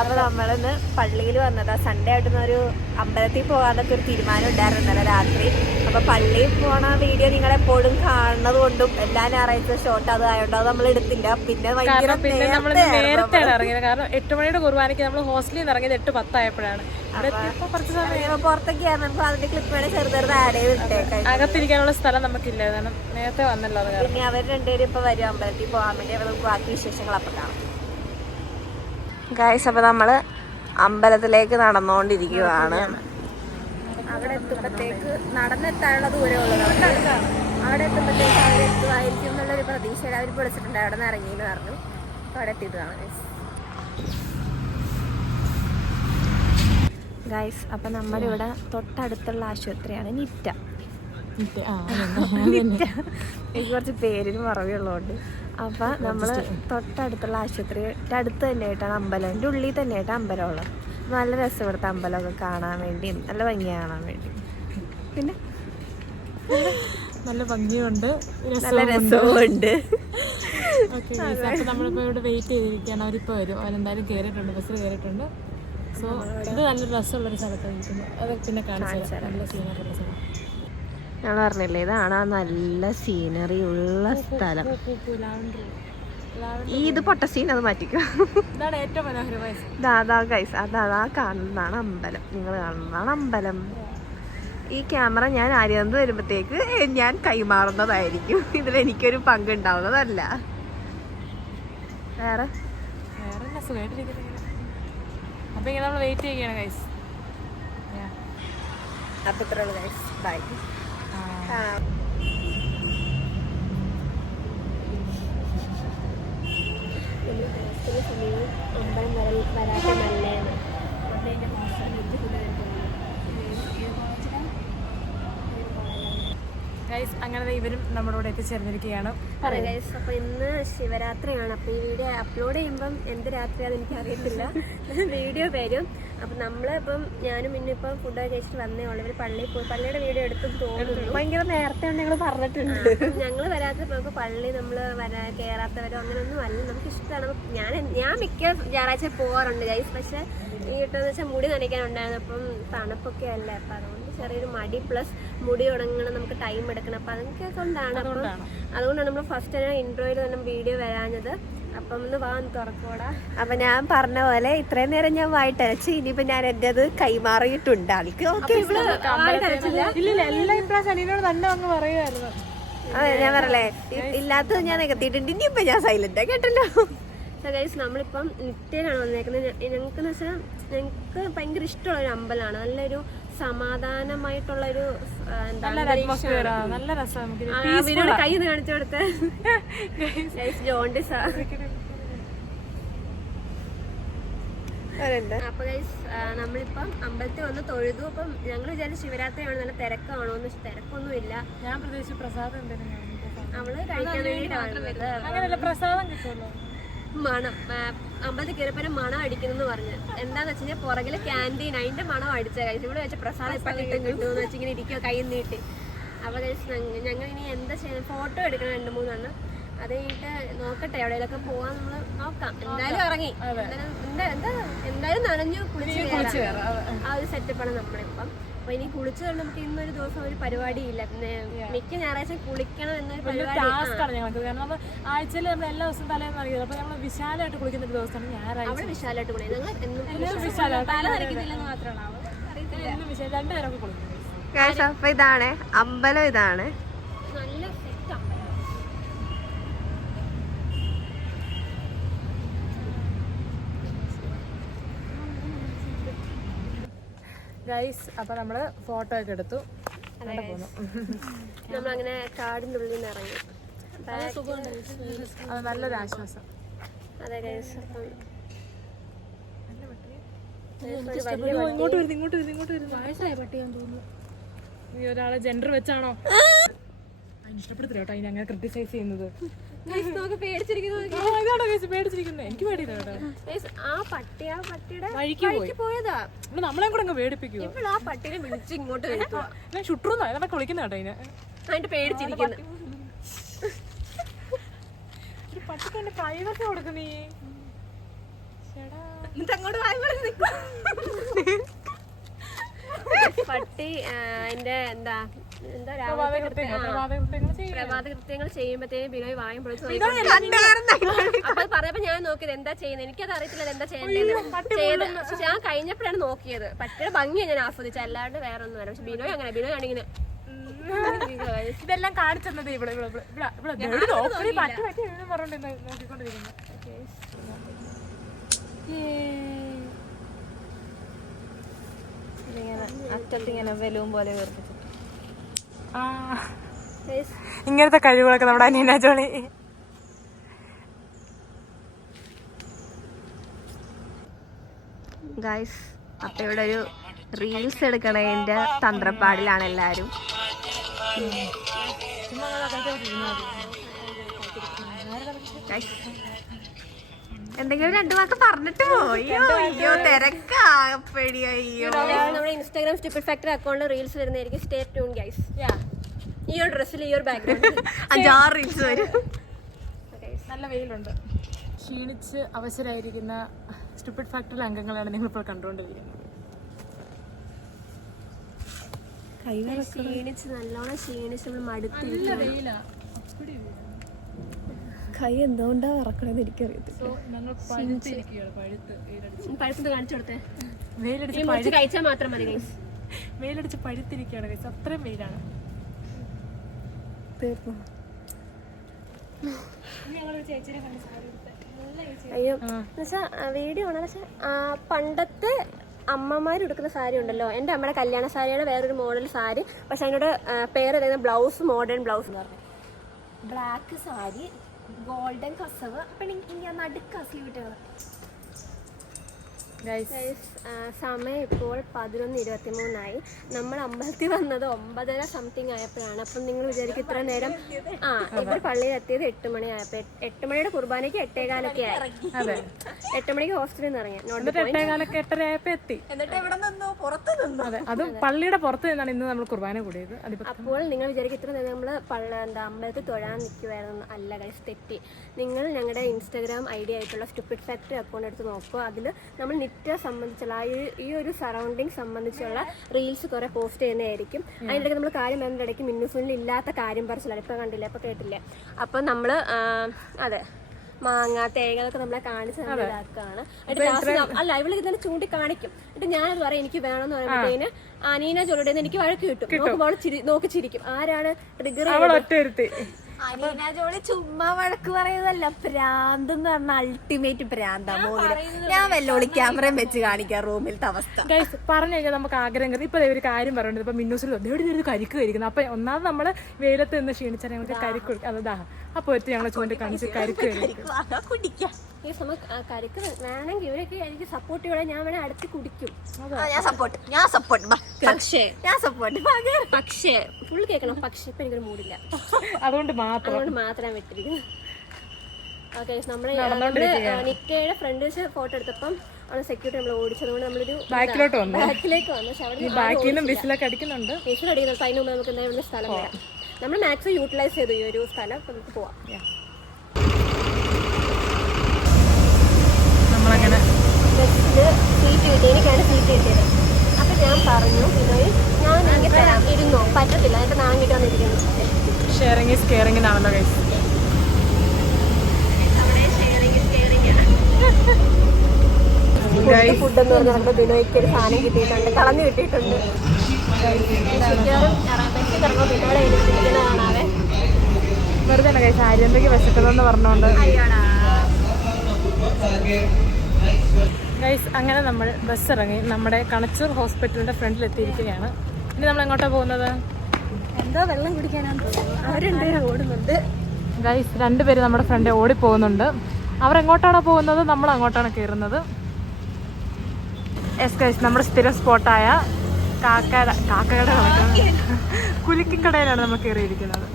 അപ്പൊ നമ്മളിന്ന് പള്ളിയിൽ വന്നതാ. സൺഡേ ആയിട്ടൊരു അമ്പലത്തിൽ പോകാനൊക്കെ ഒരു തീരുമാനം ഉണ്ടായിരുന്നു ഇന്നലെ രാത്രി. അപ്പൊ പള്ളിയിൽ പോണ വീഡിയോ നിങ്ങളെപ്പോഴും കാണുന്നത് കൊണ്ടും എല്ലാ ഞായറാഴ്ച ഷോട്ട് അത് ആയതുകൊണ്ട് അത് നമ്മൾ എടുത്തില്ല. പിന്നെ നേരത്തെ ഇറങ്ങിയത്, കാരണം 8 മണിയുടെ കുർബാനയ്ക്ക് നമ്മൾ ഹോസ്റ്റലിൽ നിന്ന് ഇറങ്ങിയത് 8:10 ആയപ്പോഴാണ്. പുറത്തേക്ക് നമുക്ക് അതിന്റെ ക്ലിപ്പ് വേണേ ചെറുതെറുതെ ആഡ് ചെയ്ത് ഇട്ടേക്കാം. അകത്തിരിക്കാനുള്ള സ്ഥലം നമുക്കില്ല, കാരണം നേരത്തെ വന്നല്ലോ. പിന്നെ അവർ രണ്ടുപേരും ഇപ്പൊ വരും അമ്പലത്തിൽ പോകാൻ വേണ്ടി. അപ്പൊ നമുക്ക് ബാക്കി വിശേഷങ്ങൾ അപ്പൊ കാണാം. ഗൈസ്, അപ്പൊ നമ്മള് അമ്പലത്തിലേക്ക് നടന്നുകൊണ്ടിരിക്കുകയാണ്. അവിടെ എത്തുമ്പോഴത്തേക്ക് നടന്നെത്താനുള്ള ദൂരമേ ഉള്ളൂ. അവിടെ എത്തുമ്പോഴത്തേക്ക് അവർ എത്തുമായിരിക്കും എന്നുള്ളൊരു പ്രതീക്ഷയിൽ അവർ വിളിച്ചിട്ടുണ്ട്. അവിടെ നിന്ന് ഇറങ്ങിയെന്ന് പറഞ്ഞു. അപ്പൊ അവിടെ എത്തിയിട്ടാണ് ഗൈസ്. അപ്പൊ നമ്മളിവിടെ തൊട്ടടുത്തുള്ള ആശുപത്രിയാണ് നിറ്റ. എനിക്ക് കുറച്ച് പേരിന് മറവിയുള്ളതുകൊണ്ട്. അപ്പൊ നമ്മള് തൊട്ടടുത്തുള്ള ആശുപത്രിയുടെ അടുത്ത് തന്നെയായിട്ടാണ് അമ്പലം. എൻ്റെ ഉള്ളിൽ തന്നെയായിട്ട് അമ്പലം ഉള്ളത്. നല്ല രസം ഇവിടുത്തെ അമ്പലമൊക്കെ കാണാൻ വേണ്ടിയും നല്ല ഭംഗി കാണാൻ വേണ്ടി. പിന്നെ നല്ല ഭംഗിയുണ്ട്, നല്ല രസവുമുണ്ട്. അപ്പൊ നമ്മളിപ്പോ ഇവിടെ വെയിറ്റ് ചെയ്തിരിക്കുകയാണ്. അവരിപ്പോ വരും. അവരെന്തായാലും കയറിയിട്ടുണ്ട്, ബസ്സിൽ കയറിയിട്ടുണ്ട്. സോ ഇത് നല്ല രസമുള്ളൊരു സ്ഥലത്താണ് ഇരിക്കുന്നത്. അത് പിന്നെ കാണിച്ചു തരാം. നല്ല സീനറി സ്ഥലം. ഞാൻ പറഞ്ഞില്ലേ, ഇതാണ് ആ നല്ല സീനറി ഉള്ള സ്ഥലം. ഇത് പൊട്ട സീൻ അത് മാറ്റിക്കോ. ഇതാണ് ഏറ്റവും മനോഹരമായ ഗൈസ്. അതാ കാണുന്നതാണ് അമ്പലം. നിങ്ങൾ കാണുന്നതാണ് അമ്പലം. ഈ ക്യാമറ ഞാൻ ആര്യന്ത് വരുമ്പോഴത്തേക്ക് ഞാൻ കൈമാറുന്നതായിരിക്കും. ഇതിൽ എനിക്കൊരു പങ്കുണ്ടാവുന്നതല്ല. വേറെ സുഖമായിട്ടിരിക്കുന്നത്. അപ്പൊ ഇങ്ങനെ നമ്മൾ വെയിറ്റ് ചെയ്യുകയാണ് ഗൈസ്. അപ്പൊ ഇത്രേ ഉള്ളൂ ഗൈസ്. ബൈ. അമ്പലം വരാത്ത നല്ലതാണ്. ഗൈസ്, അങ്ങനെ ഇവരും നമ്മുടെ കൂടെ എത്തിച്ചേർന്നിരിക്കുകയാണ്. അപ്പൊ ഇന്ന് ശിവരാത്രിയാണ്. അപ്പൊ ഈ വീഡിയോ അപ്ലോഡ് ചെയ്യുമ്പം എന്ത് രാത്രിയാന്ന് എനിക്ക് അറിയത്തില്ല. വീഡിയോ വരും. അപ്പൊ നമ്മളിപ്പം ഞാനും ഇന്നിപ്പം ഫുഡ് കഴിച്ചിട്ട് വന്നേ ഉള്ളൂ. ഇവര് പള്ളിയിൽ പോയി. പള്ളിയുടെ വീഡിയോ എടുത്ത് തോന്നുന്നു. ഭയങ്കര നേരത്തെ ഞങ്ങൾ പറഞ്ഞിട്ടുണ്ട്. ഞങ്ങൾ വരാത്തപ്പോ പള്ളി നമ്മള് കയറാത്തവരോ അങ്ങനെയൊന്നും അല്ല. നമുക്ക് ഇഷ്ടമാണ്. ഞാൻ മിക്ക ഞായറാഴ്ച പോകാറുണ്ട് ഗൈസ്. പക്ഷെ ഈ കിട്ടുന്ന വെച്ചാൽ മുടി നനയ്ക്കാനുണ്ടായിരുന്നു. അപ്പം തണുപ്പൊക്കെ അല്ലേ. അപ്പൊ അതുകൊണ്ട് ചെറിയൊരു മടി പ്ലസ് മുടി ഉണങ്ങണം, നമുക്ക് ടൈം എടുക്കണം. അപ്പൊ അതൊക്കെ കൊണ്ടാണ്. അതുകൊണ്ടാണ് നമ്മൾ ഫസ്റ്റ് ഇൻട്രോയിൽ തന്നെ വീഡിയോ വരാഞ്ഞത്. അപ്പം ഒന്ന് തുറക്കോടാ. അപ്പൊ ഞാൻ പറഞ്ഞ പോലെ ഇത്രയും നേരം ഞാൻ വായിട്ടരച്ച് ഇനിയിപ്പോ ഞാൻ എൻ്റെ അത് കൈമാറിയിട്ടുണ്ട് ആൾക്ക്. അതെ, ഞാൻ പറയല്ലേ, ഇല്ലാത്തത് ഞാൻ നികത്തിയിട്ടുണ്ട്. ഇനിയിപ്പോ ഞാൻ സൈലന്റ് കേട്ടല്ലോ. ഗൈസ്, നമ്മളിപ്പം നിത്യയിലാണ് വന്നേക്കുന്നത്. ഞങ്ങൾക്കെന്ന് വെച്ചാൽ ഞങ്ങൾക്ക് ഭയങ്കര ഇഷ്ടമുള്ള ഒരു അമ്പലമാണ്. നല്ലൊരു സമാധാനമായിട്ടുള്ളൊരു അവരോട് കൈ കാണിച്ചു കൊടുത്ത് ജോണ്ടിസാ. അപ്പൊ ഗൈസ്, നമ്മളിപ്പം അമ്പലത്തിൽ വന്ന് തൊഴുതു. അപ്പം ഞങ്ങൾ വിചാരിച്ചു ശിവരാത്രിയാണ്, നല്ല തിരക്കാണോ എന്ന്. തിരക്കൊന്നും ഇല്ല. ഞാൻ പ്രത്യേകിച്ച് പ്രസാദം അവള് കഴിക്കാൻ വേണ്ടിയിട്ടാണ്. പ്രസാദം കിട്ടുമല്ലോ. മണം അമ്പലത്തിൽ കയറിയപ്പോ മണം അടിക്കുന്നെന്ന് പറഞ്ഞു. എന്താന്ന് വെച്ച് കഴിഞ്ഞാൽ പുറകില് ക്യാൻറ്റീൻ, അതിന്റെ മണം അടിച്ച കഴിച്ചു. ഇവിടെ വെച്ച പ്രസാദം ഇപ്പൊ കിട്ടുമെന്ന് വെച്ച് ഇങ്ങനെ ഇരിക്കുക കൈ നീട്ടി. അപ്പൊ ഞങ്ങൾ ഇനി എന്താ ചെയ്യുന്നത്, ഫോട്ടോ എടുക്കണം 2-3 അത് കഴിഞ്ഞിട്ട് നോക്കട്ടെ, എവിടെയൊക്കെ പോവാൻ നമ്മള് നോക്കാം. എന്തായാലും ഇറങ്ങി, എന്തായാലും നനഞ്ഞു കുളിച്ച് ആ ഒരു സെറ്റപ്പാണ് നമ്മളിപ്പം. അപ്പൊ ഇനി കുളിച്ചു കൊണ്ട് നമുക്ക് ഇന്നൊരു ദിവസം ഒരു പരിപാടിയില്ല. മിക്ക ഞായറാഴ്ച കുളിക്കണം എന്നൊരു പരിപാടി ഞങ്ങൾക്ക്. കാരണം നമ്മൾ ആഴ്ചയിൽ നമ്മൾ എല്ലാ ദിവസവും തലേന്ന് അറിയാം. അപ്പൊ നമ്മൾ വിശാലമായിട്ട് കുളിക്കുന്ന ഒരു ദിവസമാണ് ഞായറാഴ്ച. അവിടെ വിശാലമായിട്ട് കുളിക്കും. ഞങ്ങൾ രണ്ടുപേരൊക്കെ കുളിക്കും. അപ്പൊ ഇതാണ് അമ്പലം. ഇതാണ് നല്ല സെറ്റ് അമ്പലം. ഗൈസ്, അപ്പൊ നമ്മള് ഫോട്ടോ ഒക്കെ എടുത്തു. നമ്മളങ്ങനെ കാടിന്റെ ഉള്ളിൽ നിന്ന് ഇറങ്ങി. അത് നല്ലൊരു ആശ്വാസം. അതെ ഗൈസ്. ഇങ്ങോട്ട് വരുന്നു. വയസ്സായ പട്ടിയാന്ന് തോന്നുന്നു. നീ ഒരാളെ ജെൻഡർ വെച്ചാണോ ഇഷ്ടപ്പെടുത്തില്ല കേട്ടോ. അതിനെ അങ്ങനെ ക്രിട്ടിസൈസ് ചെയ്യുന്നത്. പേടിച്ചിരിക്കുന്നത് എനിക്ക് പേടിയില്ല. ആ പട്ടിയുടെ വഴിക്ക് പോയതാ. നമ്മളെ കൂടെ അങ്ങ് പേടിപ്പിക്കുക. ആ പട്ടിനെ വിളിച്ച് ഇങ്ങോട്ട് ഞാൻ ഷുട്ടറുന്നോ ഇതൊക്കെ വിളിക്കുന്ന കേട്ടോ. അതിന്റെ പേടിച്ചിരിക്കുന്നു. ഒരു പട്ടിക്ക് എന്റെ പ്രൈവസി കൊടുക്കുന്നേ. പട്ടി അതിന്റെ എന്താ പ്രഭാത കൃത്യങ്ങൾ ചെയ്യുമ്പോഴത്തേക്കും ബിനോയ് വായും പൊളിച്ച് അപ്പൊ പറഞ്ഞപ്പോ ഞാൻ നോക്കിയത് എന്താ ചെയ്യുന്നത്, എനിക്കത് അറിയത്തില്ല എന്താ ചെയ്യേണ്ടത്. ഞാൻ കഴിഞ്ഞപ്പോഴാണ് നോക്കിയത്. പട്ടിയുടെ ഭംഗിയാണ് ഞാൻ ആസ്വദിച്ചത്, അല്ലാണ്ട് വേറെ ഒന്നും വരാം. പക്ഷെ ബിനോയ് അങ്ങനെ, ബിനോയ് ആണിങ്ങനെ ഇതെല്ലാം കാണിച്ചത് ഇവിടെ അറ്റത്തിങ്ങനെ ബലൂൺ പോലെ ഇങ്ങനത്തെ കഴിവുകളൊക്കെ നമ്മുടെ അനീന ജോളി. ഗൈസ്, അപ്പയുടെ ഒരു റീൽസ് എടുക്കണതിന്റെ തന്ത്രപ്പാടിലാണ് എല്ലാരും. എന്തെങ്കിലും 2 വാക്ക് പറഞ്ഞിട്ട് പോയോ? അയ്യോ തിരക്കാപ്പടി. അയ്യോ നമ്മുടെ ഇൻസ്റ്റാഗ്രാം സ്റ്റുപ്പിഡ് ഫാക്ടറി അക്കൗണ്ടിൽ റീൽസ് വരുന്നതായിരിക്കും. Stay tune guys. ഈ ഒരു ഡ്രസ്സിൽ ഈ ഒരു ബാക്ക്ഗ്രൗണ്ട് 5-6 റീൽസ് വരും. നല്ല വെയിലുണ്ട്. ക്ഷീണിച്ച് അവശരായിരിക്കുന്ന സ്റ്റുപ്പിഡ് ഫാക്ടറി അംഗങ്ങളാണ് നിങ്ങളിപ്പോൾ കണ്ടുകൊണ്ടിരിക്കുന്നത്. ക്ഷീണിച്ച് നല്ലോണം ക്ഷീണിച്ച് നമ്മൾ മടുത്തിരിക്കുകയാണ്. കൈ എന്തുകൊണ്ടാ വറക്കണെന്ന് എനിക്കറിയത്തില്ല. പഴുത്തത് കാണിച്ചു കൊടുത്തേ. വെയിലടിച്ച് കഴിച്ചാൽ മാത്രം മതി ഗൈസ്. വെയിലടിച്ച് പഴുത്തിരിക്കുകയാണ് ഗൈസ്, അത്രയും വെയിലാണ്. അയ്യോ എന്നുവെച്ചാ വീഡിയോ ആണ്. പക്ഷെ പണ്ടത്തെ അമ്മമാർ എടുക്കുന്ന സാരി ഉണ്ടല്ലോ, എൻ്റെ അമ്മയുടെ കല്യാണ സാരിയുടെ വേറൊരു മോഡൽ സാരി, പക്ഷെ അതിനോട് പേര് ബ്ലൗസ്, മോഡേൺ ബ്ലൗസ് എന്ന് പറഞ്ഞു. ബ്ലാക്ക് സാരി, ഗോൾഡൻ കസവ്, പിന്നെ നടുക്ക് സ്ലീവ് ഇട്ടത്. സമയം ഇപ്പോൾ 11:23 നമ്മൾ അമ്പലത്തിൽ വന്നത് 9:30 സംതിങ് ആയപ്പോഴാണ്. അപ്പം നിങ്ങൾ വിചാരിക്കും ഇത്ര നേരം. ഇവർ പള്ളിയിൽ എത്തിയത് 8 മണി ആയപ്പോൾ. 8 മണിയുടെ കുർബാനയ്ക്ക് 8:15 ആയി. 8 മണിക്ക് ഹോസ്റ്റലിൽ നിന്ന് ഇറങ്ങി. 8:15 ആയപ്പോ എത്തി. അത് പള്ളിയുടെ പുറത്ത് നിന്നാണ് ഇന്ന് നമ്മൾ കുർബാന കൂടിയത്. അപ്പോൾ നിങ്ങൾ വിചാരിക്കും ഇത്ര നേരം നമ്മൾ അമ്പലത്തിൽ തൊഴാൻ നിൽക്കുമായിരുന്നു. അല്ല ഗൈസ്, തെറ്റി. നിങ്ങൾ ഞങ്ങളുടെ ഇൻസ്റ്റാഗ്രാം ID ആയിട്ടുള്ള സ്റ്റുപ്പിഡ് ഫാക്ടറി അക്കൗണ്ട് എടുത്ത് നോക്കുക. അതിൽ നമ്മൾ നിറ്റ സംബന്ധിച്ചുള്ള ഈ ഒരു സറൗണ്ടിങ് സംബന്ധിച്ചുള്ള റീൽസ് കുറെ പോസ്റ്റ് ചെയ്യുന്നതായിരിക്കും. അതിനിടയ്ക്ക് നമ്മൾ കാര്യം വരുന്ന ഇടയ്ക്ക് മിന്നുഫോണിൽ ഇല്ലാത്ത കാര്യം പറച്ചിലാണ്. ഇപ്പൊ കണ്ടില്ല, ഇപ്പൊ കേട്ടില്ല. അപ്പൊ നമ്മള് അതെ മാങ്ങ തേങ്ങ അതൊക്കെ നമ്മളെ കാണിച്ച് ഇതാക്കാണ്. അല്ല, ഇവിടെ ഇതിനെ ചൂണ്ടി കാണിക്കും. എന്നിട്ട് ഞാനത് പറയാം എനിക്ക് വേണമെന്ന് പറയുമ്പോഴത്തേന് അനീന ജോലിയുടെ എനിക്ക് വഴക്ക് കിട്ടും. നോക്കുമ്പോൾ നോക്കി ചിരിക്കും. ആരാണ് ട്രിഗർ? അനീന ജോളി ചുമ്മാ വഴക്ക് പറയുന്നതല്ല, പ്രാന്ത് എന്ന് പറഞ്ഞ അൾട്ടിമേറ്റ് പ്രാന്താ. ഞാൻ വെല്ലോളി ക്യാമറയും വെച്ച് കാണിക്കാം റൂമിലത്തെ അവസ്ഥ. പറഞ്ഞു കഴിഞ്ഞാൽ നമുക്ക് ആഗ്രഹം. ഇപ്പൊ ഒരു കാര്യം പറയുന്നത്, ഇപ്പൊ മിന്നൂസിൽ ഒരു കരിക്ക് കഴിക്കുന്നത്. അപ്പൊ ഒന്നാമത് നമ്മള് വെയിലത്ത് നിന്ന് ക്ഷീണിച്ചാൽ ഞങ്ങൾക്ക് കരിക്ക് അതാ. അപ്പൊ എത്തി ഞങ്ങളെ ചൂണ്ടി കാണിച്ച് കരിക്ക് കുടിക്കാം. കരിക്ക് വേണമെങ്കിൽ ഇവരൊക്കെ എനിക്ക് സപ്പോർട്ട് ചെയ്യണം. ഞാൻ വേണേ അടുത്ത് കുടിക്കും. പക്ഷേ ഫുൾ കേൾക്കണം. പക്ഷെ ഇപ്പൊ എനിക്കൊരു മൂടില്ല, അതുകൊണ്ട് മാത്രം വിട്ടിരിക്കുന്നു. ഓക്കെ, നമ്മള് നിറ്റയുടെ ഫ്രണ്ട് വെച്ച് ഫോട്ടോ എടുത്തപ്പം അവിടെ സെക്യൂരിറ്റി നമ്മൾ ഓടിച്ചത് കൊണ്ട് നമ്മളൊരു ബാക്കിലേക്ക് വന്നു. പക്ഷെ അവിടെ അടിക്കുന്നുണ്ട്. വിസിലടിക്കുന്നുണ്ട്. അതിന് മുമ്പ് നമുക്ക് എന്തായാലും സ്ഥലം വരാം. നമ്മൾ മാക്സിമം യൂട്ടിലൈസ് ചെയ്തു ഈ ഒരു സ്ഥലം. നമുക്ക് പോവാം. നമ്മളങ്ങനെ ബസ്സില് സീറ്റ് കിട്ടി. എനിക്കാണ് സീറ്റ് കിട്ടിയത്. അപ്പൊ ഞാൻ പറഞ്ഞു ഞാൻ ഇങ്ങനെ തരാം, ഇരുന്നോ. പറ്റത്തില്ല, എന്നിട്ട് നാം കിട്ടി വന്നിരിക്കുന്നു. ഷെയറിംഗ് ഈസ് കെയറിംഗ് ആണല്ലോ ഗൈസ്. ഫുഡ് എന്ന് പറഞ്ഞാൽ ബിനോയ്ക്ക് ഒരു സാധനം കിട്ടിയിട്ടുണ്ട്, കളഞ്ഞു കിട്ടിയിട്ടുണ്ട്. ബിനോയുടെ ഇരിക്കുന്ന കാണാവേ. വെറുതെ ഗൈസ് ആര്യന്തയ്ക്ക് വിശക്കുന്നതെന്ന് പറഞ്ഞോണ്ട് ഗൈസ്. അങ്ങനെ നമ്മൾ ബസ് ഇറങ്ങി നമ്മുടെ കണച്ചൂർ ഹോസ്പിറ്റലിന്റെ ഫ്രണ്ടിൽ എത്തിയിരിക്കുകയാണ്. ഇനി നമ്മൾ എങ്ങോട്ടാ പോകുന്നത്? എന്തോ വെള്ളം കുടിക്കാനാണ്. അവരുണ്ട് ഓടുന്നുണ്ട് ഗൈസ്. 2 പേര് നമ്മുടെ ഫ്രണ്ട് ഓടി പോകുന്നുണ്ട്. അവരെങ്ങോട്ടാണോ പോകുന്നത്, നമ്മൾ അങ്ങോട്ടാണ് കയറുന്നത്. യെസ് ഗൈസ്, നമ്മുടെ സ്ഥിരം സ്പോട്ടായ കാക്കയുടെ കുലുക്കിക്കടയിലാണ് നമ്മൾ കയറിയിരിക്കുന്നത്.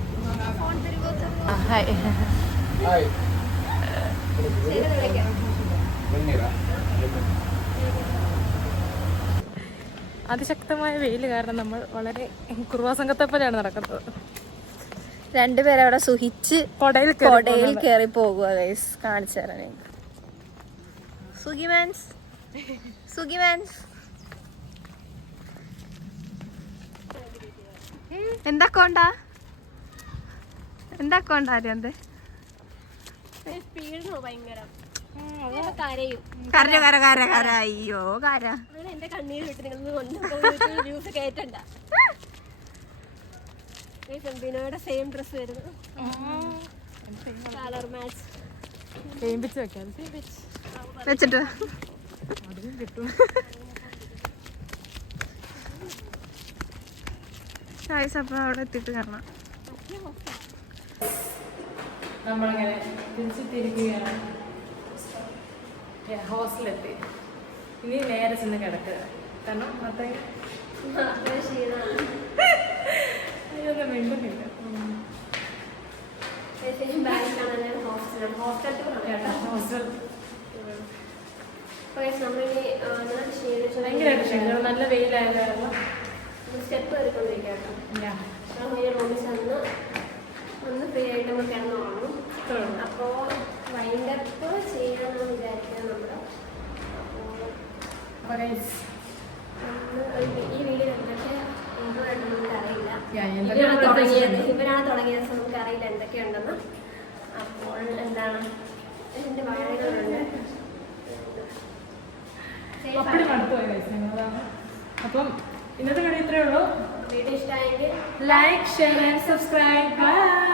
അതിശക്തമായ വെയിൽ കാരണം നമ്മൾ വളരെ കുറുവാ സംഘത്തെ പോലെയാണ് നടക്കുന്നത്. 2 പേരവിടെ സുഹിച്ച് കൊടയിൽ കയറി പോകുക ഗൈസ്. കാണിച്ചു തരാൻ സുഖി മാൻസ് സുഗി മാൻസ് എന്താക്കോണ്ടാ അറിയാതെ സ്പീഡിനോ ഭയങ്കര കരയും. കര അയ്യോ കര. അങ്ങനെ എന്റെ കണ്ണീര് വിട്ട് നിങ്ങൾ ന്യൂസ് കേട്ടണ്ട. ബിനോയുടെ സെയിം ഡ്രസ് വരുന്നു. കളർ മാച്ച് വെച്ചിട്ട് അപ്പൊ അവിടെ എത്തിയിട്ട് കാണാം. നമ്മളിങ്ങനെ തിരിച്ചിട്ടിരിക്കുകയാണ്. ഹോസ്റ്റലെത്തി. ഇനി നേരെ ചെന്ന് കിടക്കുക. കാരണം അതൊന്നും മിണ്ടുന്നില്ല. ഭയങ്കരമായിട്ട് ക്ഷീണം. നല്ല വെയിലായിരുന്നു. സ്റ്റെപ്പ് കയറിക്കൊണ്ടിരിക്കാം. റൂമിൽ ചെന്ന് ഒന്ന് ഫ്രീ ആയിട്ട് നമ്മൾ കിടന്നു കാണും. അപ്പോൾ വൈൻഡപ്പ് ചെയ്യാമെന്ന് വിചാരിക്കാം നമ്മൾ. അപ്പോൾ ഈ വീഡിയോ എന്തൊക്കെ ഉണ്ടോയെന്ന് നമുക്കറിയില്ല. ഇവരാണ് തുടങ്ങിയ ദിവസം നമുക്കറിയില്ല എന്തൊക്കെയുണ്ടെന്ന്. അപ്പോൾ എന്താണ് എൻ്റെ വയറുകളുണ്ട്. അപ്പം ഇന്നത്തെ വീഡിയോ ഇത്രയേ ഉള്ളൂ. വീഡിയോ ഇഷ്ടമായെങ്കിൽ like share and subscribe. By.